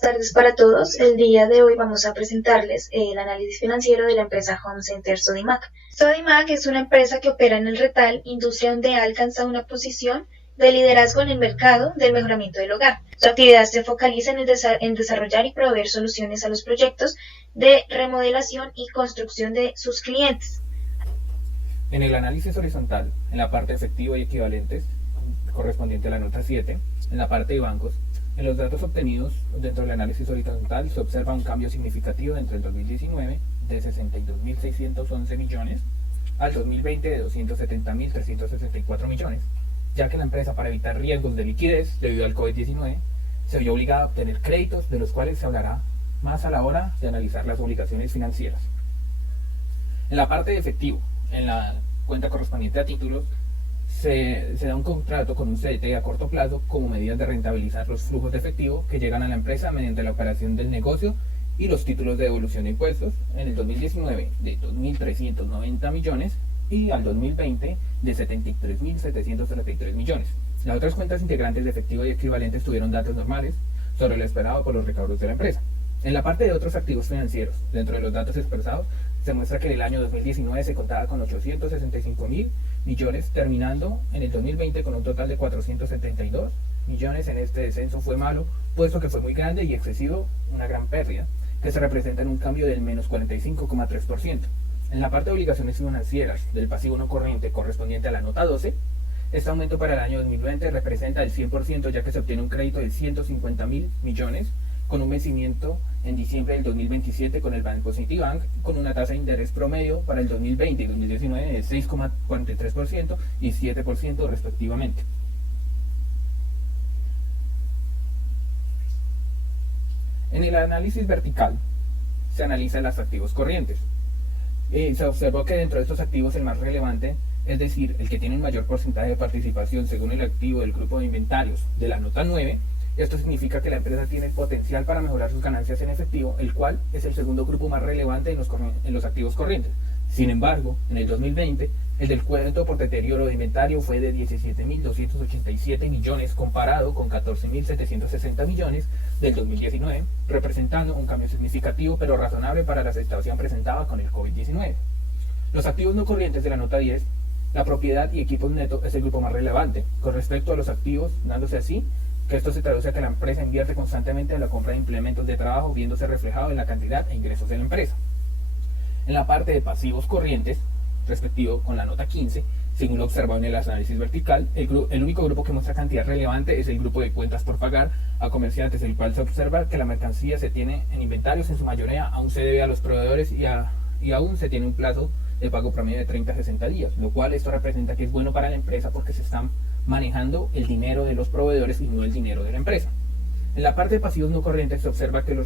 Buenas tardes para todos. El día de hoy vamos a presentarles el análisis financiero de la empresa Home Center Sodimac. Sodimac es una empresa que opera en el retail, industria donde ha alcanzado una posición de liderazgo en el mercado del mejoramiento del hogar. Su actividad se focaliza en desarrollar y proveer soluciones a los proyectos de remodelación y construcción de sus clientes. En el análisis horizontal, en la parte efectivo y equivalentes, correspondiente a la nota 7, en la parte de bancos, en los datos obtenidos dentro del análisis horizontal se observa un cambio significativo entre el 2019 de 62.611 millones al 2020 de 270.364 millones, ya que la empresa, para evitar riesgos de liquidez debido al COVID-19, se vio obligada a obtener créditos, de los cuales se hablará más a la hora de analizar las obligaciones financieras. En la parte de efectivo, en la cuenta correspondiente a títulos, se da un contrato con un CDT a corto plazo como medidas de rentabilizar los flujos de efectivo que llegan a la empresa mediante la operación del negocio y los títulos de devolución de impuestos en el 2019 de 2.390 millones y al 2020 de 73.733 millones. Las otras cuentas integrantes de efectivo y equivalentes tuvieron datos normales sobre lo esperado por los recaudos de la empresa. En la parte de otros activos financieros, dentro de los datos expresados, se muestra que en el año 2019 se contaba con 865.000 millones, terminando en el 2020 con un total de 472 millones. En este descenso fue malo, puesto que fue muy grande y excesivo, una gran pérdida, que se representa en un cambio del menos 45,3%. En la parte de obligaciones financieras del pasivo no corriente correspondiente a la nota 12, este aumento para el año 2020 representa el 100%, ya que se obtiene un crédito de 150.000 millones con un vencimiento en diciembre del 2027 con el Banco Citibank, con una tasa de interés promedio para el 2020 y 2019 de 6,43% y 7% respectivamente. En el análisis vertical se analizan los activos corrientes. Se observó que dentro de estos activos el más relevante, es decir, el que tiene un mayor porcentaje de participación según el activo del grupo de inventarios de la nota 9, esto significa que la empresa tiene el potencial para mejorar sus ganancias en efectivo, el cual es el segundo grupo más relevante en los activos corrientes. Sin embargo, en el 2020, el descuento por deterioro de inventario fue de 17.287 millones comparado con 14.760 millones del 2019, representando un cambio significativo pero razonable para la situación presentada con el COVID-19. Los activos no corrientes de la nota 10, la propiedad y equipos netos es el grupo más relevante con respecto a los activos, dándose así que esto se traduce a que la empresa invierte constantemente en la compra de implementos de trabajo, viéndose reflejado en la cantidad e ingresos de la empresa. En la parte de pasivos corrientes, respectivo con la nota 15, según lo observado en el análisis vertical, el único grupo que muestra cantidad relevante es el grupo de cuentas por pagar a comerciantes, el cual se observa que la mercancía se tiene en inventarios, en su mayoría aún se debe a los proveedores y aún se tiene un plazo de pago promedio de 30 a 60 días, lo cual esto representa que es bueno para la empresa porque se están manejando el dinero de los proveedores y no el dinero de la empresa. En la parte de pasivos no corrientes se observa que lo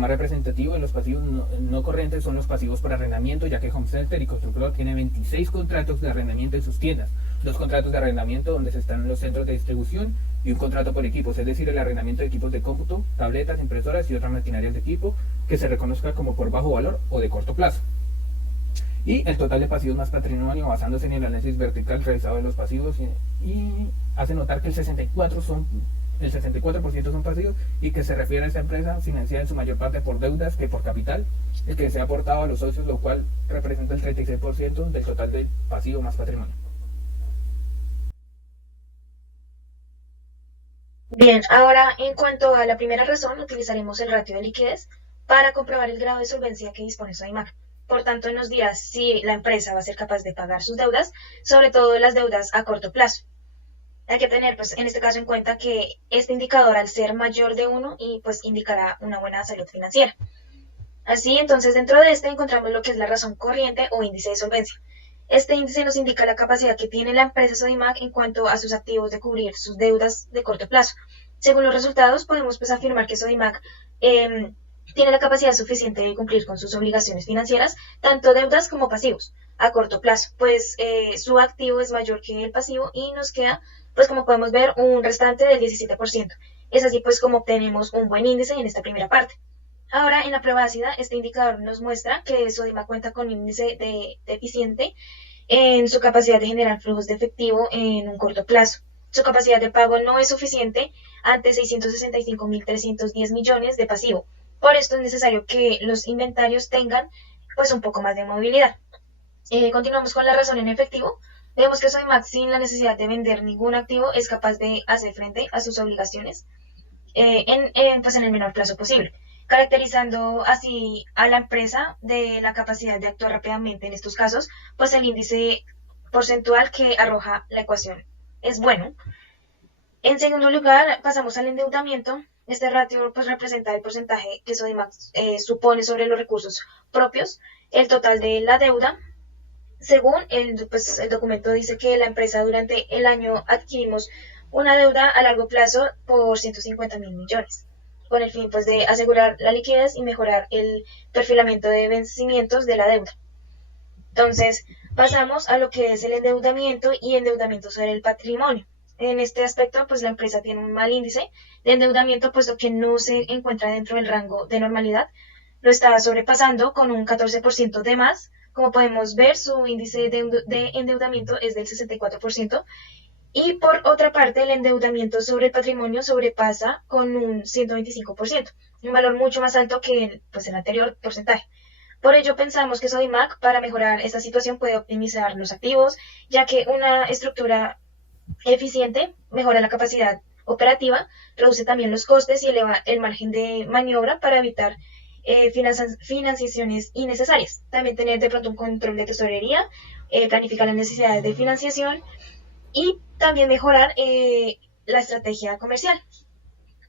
más representativo en los pasivos no corrientes son los pasivos por arrendamiento, ya que Home Center y Constructor tiene 26 contratos de arrendamiento en sus tiendas, 2 contratos de arrendamiento donde se están los centros de distribución y un contrato por equipos, es decir, el arrendamiento de equipos de cómputo, tabletas, impresoras y otras maquinarias de equipo que se reconozca como por bajo valor o de corto plazo. Y el total de pasivos más patrimonio, basándose en el análisis vertical realizado de los pasivos, y hace notar que el 64% son pasivos y que se refiere a esta empresa financiada en su mayor parte por deudas que por capital, el que se ha aportado a los socios, lo cual representa el 36% del total del pasivo más patrimonio. Bien, ahora en cuanto a la primera razón, utilizaremos el ratio de liquidez para comprobar el grado de solvencia que dispone Sodimac. Por tanto, nos dirá si la empresa va a ser capaz de pagar sus deudas, sobre todo las deudas a corto plazo. Hay que tener, pues, en este caso en cuenta que este indicador, al ser mayor de 1, y pues indicará una buena salud financiera. Así, entonces, dentro de este encontramos lo que es la razón corriente o índice de solvencia. Este índice nos indica la capacidad que tiene la empresa Sodimac en cuanto a sus activos de cubrir sus deudas de corto plazo. Según los resultados, podemos pues afirmar que Sodimac tiene la capacidad suficiente de cumplir con sus obligaciones financieras, tanto deudas como pasivos, a corto plazo, pues su activo es mayor que el pasivo y nos queda, pues como podemos ver, un restante del 17%. Es así pues como obtenemos un buen índice en esta primera parte. Ahora, en la prueba ácida, este indicador nos muestra que Sodimac cuenta con un índice de eficiente en su capacidad de generar flujos de efectivo en un corto plazo. Su capacidad de pago no es suficiente ante 665.310 millones de pasivo. Por esto es necesario que los inventarios tengan pues un poco más de movilidad. Continuamos con la razón en efectivo. Vemos que Sodimac, sin la necesidad de vender ningún activo, es capaz de hacer frente a sus obligaciones pues en el menor plazo posible, caracterizando así a la empresa de la capacidad de actuar rápidamente en estos casos, pues el índice porcentual que arroja la ecuación es bueno. En segundo lugar, pasamos al endeudamiento. Este ratio pues representa el porcentaje que Sodimac supone sobre los recursos propios, el total de la deuda. Según el documento dice que la empresa durante el año adquirimos una deuda a largo plazo por 150.000 millones, con el fin pues de asegurar la liquidez y mejorar el perfilamiento de vencimientos de la deuda. Entonces, pasamos a lo que es el endeudamiento y endeudamiento sobre el patrimonio. En este aspecto, pues la empresa tiene un mal índice de endeudamiento, puesto que no se encuentra dentro del rango de normalidad, lo está sobrepasando con un 14% de más. Como podemos ver, su índice de endeudamiento es del 64%, y por otra parte, el endeudamiento sobre el patrimonio sobrepasa con un 125%, un valor mucho más alto que el anterior porcentaje. Por ello, pensamos que Sodimac, para mejorar esta situación, puede optimizar los activos, ya que una estructura eficiente mejora la capacidad operativa, reduce también los costes y eleva el margen de maniobra para evitar financiaciones innecesarias. También tener de pronto un control de tesorería, planificar las necesidades de financiación y también mejorar la estrategia comercial.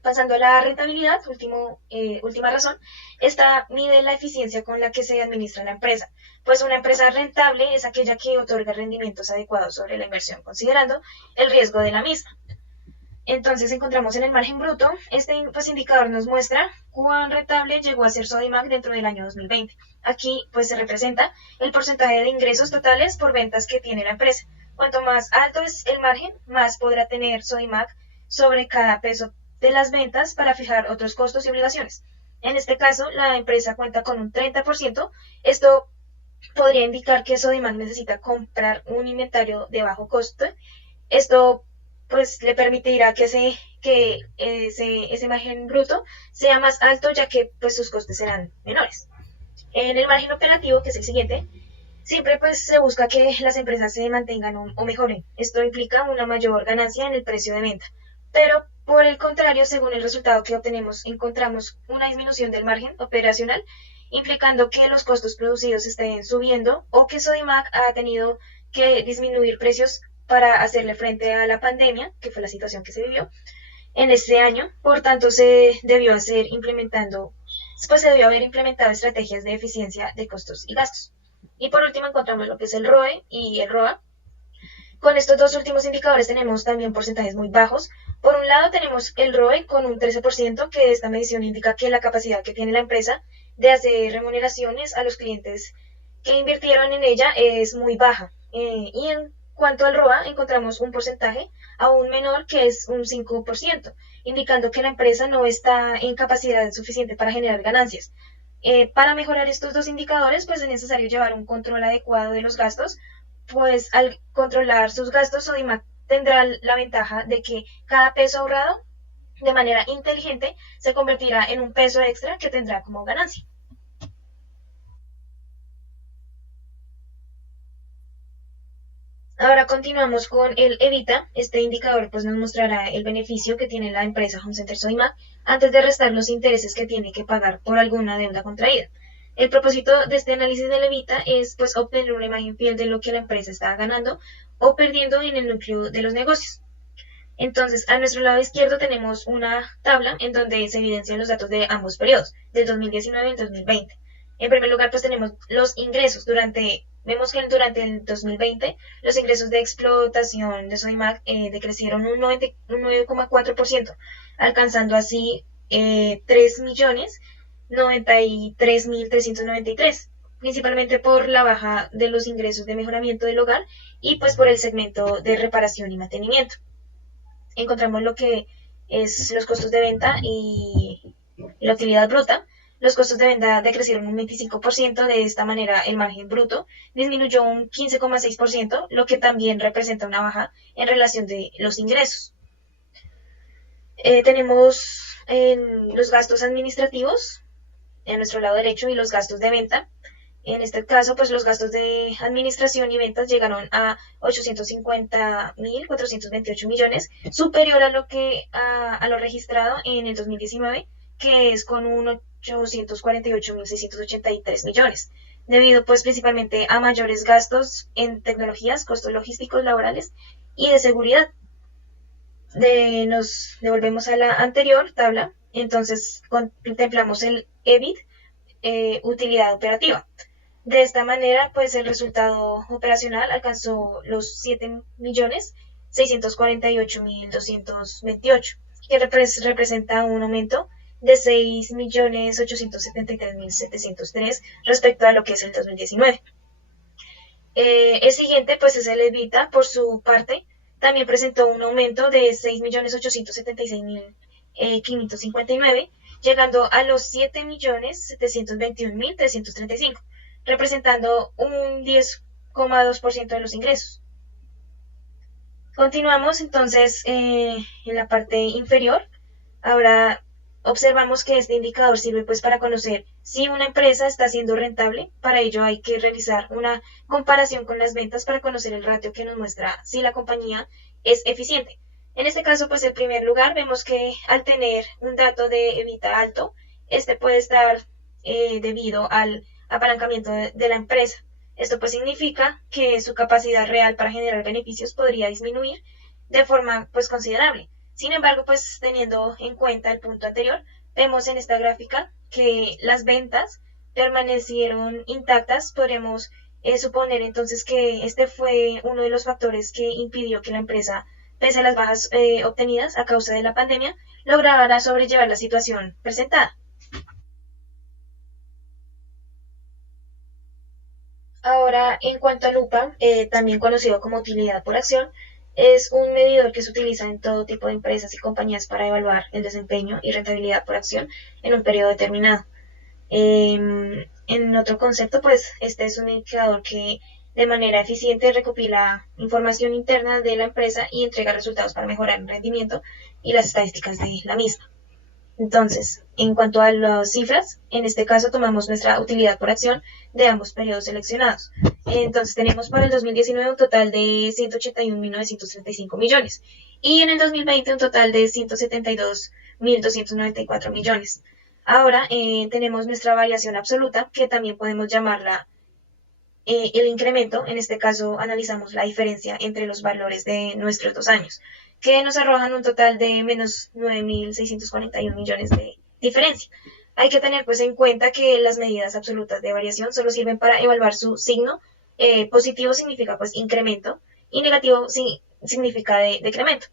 Pasando a la rentabilidad, última razón, esta mide la eficiencia con la que se administra la empresa. Pues una empresa rentable es aquella que otorga rendimientos adecuados sobre la inversión, considerando el riesgo de la misma. Entonces encontramos en el margen bruto, este indicador nos muestra cuán rentable llegó a ser Sodimac dentro del año 2020. Aquí se representa el porcentaje de ingresos totales por ventas que tiene la empresa. Cuanto más alto es el margen, más podrá tener Sodimac sobre cada peso de las ventas para fijar otros costos y obligaciones. En este caso, la empresa cuenta con un 30%. Esto podría indicar que Sodimac necesita comprar un inventario de bajo costo. Esto le permitirá que ese margen bruto sea más alto, ya que sus costes serán menores. En el margen operativo, que es el siguiente, siempre se busca que las empresas se mantengan o mejoren. Esto implica una mayor ganancia en el precio de venta. Pero por el contrario, según el resultado que obtenemos, encontramos una disminución del margen operacional, implicando que los costos producidos estén subiendo o que Sodimac ha tenido que disminuir precios para hacerle frente a la pandemia, que fue la situación que se vivió en este año. Por tanto, se debió haber implementado estrategias de eficiencia de costos y gastos. Y por último encontramos lo que es el ROE y el ROA. Con estos dos últimos indicadores tenemos también porcentajes muy bajos. Por un lado tenemos el ROE con un 13%, que esta medición indica que la capacidad que tiene la empresa de hacer remuneraciones a los clientes que invirtieron en ella es muy baja. Y en cuanto al ROA, encontramos un porcentaje aún menor, que es un 5%, indicando que la empresa no está en capacidad suficiente para generar ganancias. Para mejorar estos dos indicadores, es necesario llevar un control adecuado de los gastos, pues al controlar sus gastos, Sodimac tendrá la ventaja de que cada peso ahorrado de manera inteligente se convertirá en un peso extra que tendrá como ganancia. Ahora continuamos con el EBITDA. Este indicador nos mostrará el beneficio que tiene la empresa Home Center Sodimac antes de restar los intereses que tiene que pagar por alguna deuda contraída. El propósito de este análisis del EBITDA es obtener una imagen fiel de lo que la empresa está ganando o perdiendo en el núcleo de los negocios. Entonces, a nuestro lado izquierdo tenemos una tabla en donde se evidencian los datos de ambos periodos, del 2019 y el 2020. En primer lugar, tenemos los ingresos. Vemos que durante el 2020 los ingresos de explotación de Sodimac decrecieron un 9,4%, alcanzando así 3.093.393, principalmente por la baja de los ingresos de mejoramiento del hogar y por el segmento de reparación y mantenimiento. Encontramos lo que es los costos de venta y la utilidad bruta. Los costos de venta decrecieron un 25%, de esta manera el margen bruto disminuyó un 15,6%, lo que también representa una baja en relación de los ingresos. Tenemos los gastos administrativos en nuestro lado derecho y los gastos de venta. En este caso, pues los gastos de administración y ventas llegaron a 850.428 millones, superior a lo registrado en el 2019, que es con un 848.683 millones, debido pues principalmente a mayores gastos en tecnologías, costos logísticos, laborales y de seguridad. Nos devolvemos a la anterior tabla, entonces contemplamos el EBIT, utilidad operativa. De esta manera, pues el resultado operacional alcanzó los 7.648.228, que representa un aumento de 6.873.703 respecto a lo que es el 2019. El siguiente, pues es el EBITDA, por su parte, también presentó un aumento de 6.876.559, llegando a los 7.721.335, representando un 10,2% de los ingresos. Continuamos entonces en la parte inferior. Ahora observamos que este indicador sirve pues para conocer si una empresa está siendo rentable. Para ello hay que realizar una comparación con las ventas para conocer el ratio que nos muestra si la compañía es eficiente. En este caso, pues en primer lugar vemos que al tener un dato de EBITDA alto, este puede estar debido al apalancamiento de la empresa. Esto pues significa que su capacidad real para generar beneficios podría disminuir de forma pues considerable. Sin embargo, pues teniendo en cuenta el punto anterior, vemos en esta gráfica que las ventas permanecieron intactas. Podremos suponer entonces que este fue uno de los factores que impidió que la empresa, pese a las bajas obtenidas a causa de la pandemia, lograra sobrellevar la situación presentada. Ahora, en cuanto a lupa, también conocido como utilidad por acción, es un medidor que se utiliza en todo tipo de empresas y compañías para evaluar el desempeño y rentabilidad por acción en un periodo determinado. En otro concepto, pues este es un indicador que de manera eficiente recopila información interna de la empresa y entrega resultados para mejorar el rendimiento y las estadísticas de la misma. Entonces, en cuanto a las cifras, en este caso tomamos nuestra utilidad por acción de ambos periodos seleccionados. Entonces, tenemos para el 2019 un total de 181.935 millones y en el 2020 un total de 172.294 millones. Ahora tenemos nuestra variación absoluta, que también podemos llamarla el incremento. En este caso, analizamos la diferencia entre los valores de nuestros 2 años, que nos arrojan un total de menos 9.641 millones de diferencia. Hay que tener pues en cuenta que las medidas absolutas de variación solo sirven para evaluar su signo. Positivo significa pues incremento y negativo significa decremento.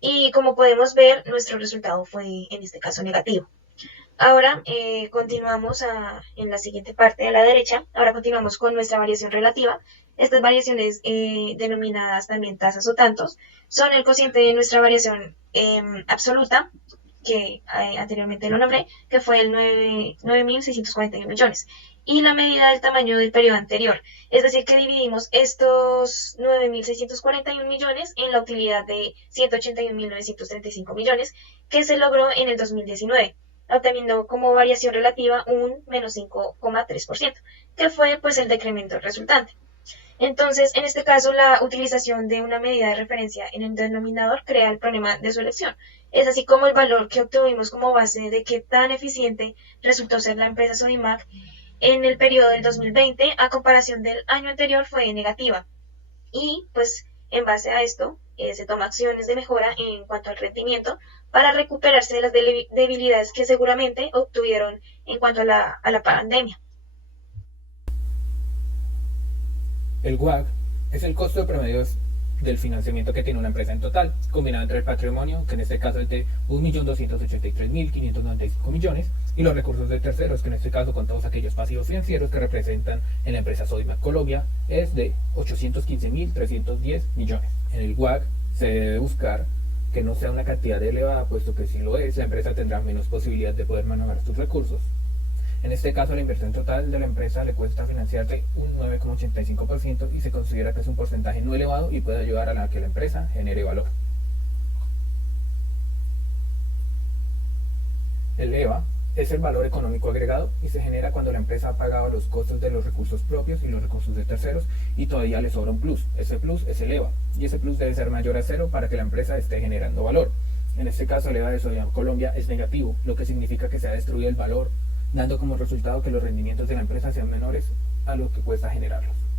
Y como podemos ver, nuestro resultado fue en este caso negativo. Ahora continuamos en la siguiente parte a la derecha. Ahora continuamos con nuestra variación relativa. Estas variaciones, denominadas también tasas o tantos, son el cociente de nuestra variación absoluta, que anteriormente lo nombré, que fue el 9.641 millones, y la medida del tamaño del periodo anterior. Es decir, que dividimos estos 9.641 millones en la utilidad de 181.935 millones que se logró en el 2019. Obteniendo como variación relativa un menos 5,3%, que fue pues el decremento resultante. Entonces, en este caso, la utilización de una medida de referencia en el denominador crea el problema de su elección. Es así como el valor que obtuvimos como base de qué tan eficiente resultó ser la empresa Sodimac en el periodo del 2020 a comparación del año anterior fue negativa. Y pues en base a esto se toma acciones de mejora en cuanto al rendimiento para recuperarse de las debilidades que seguramente obtuvieron en cuanto a la pandemia. El WACC es el costo de promedio del financiamiento que tiene una empresa en total, combinado entre el patrimonio, que en este caso es de 1.283.595 millones, y los recursos de terceros, que en este caso con todos aquellos pasivos financieros que representan en la empresa Sodimac Colombia, es de 815.310 millones. En el WACC se debe buscar que no sea una cantidad elevada, puesto que si lo es, la empresa tendrá menos posibilidad de poder manejar sus recursos. En este caso, la inversión total de la empresa le cuesta financiarse un 9,85% y se considera que es un porcentaje no elevado y puede ayudar a que la empresa genere valor. El EVA es el valor económico agregado y se genera cuando la empresa ha pagado los costos de los recursos propios y los recursos de terceros y todavía le sobra un plus. Ese plus es el EVA y ese plus debe ser mayor a cero para que la empresa esté generando valor. En este caso el EVA de Sodimac Colombia es negativo, lo que significa que se ha destruido el valor, dando como resultado que los rendimientos de la empresa sean menores a lo que cuesta generarlos.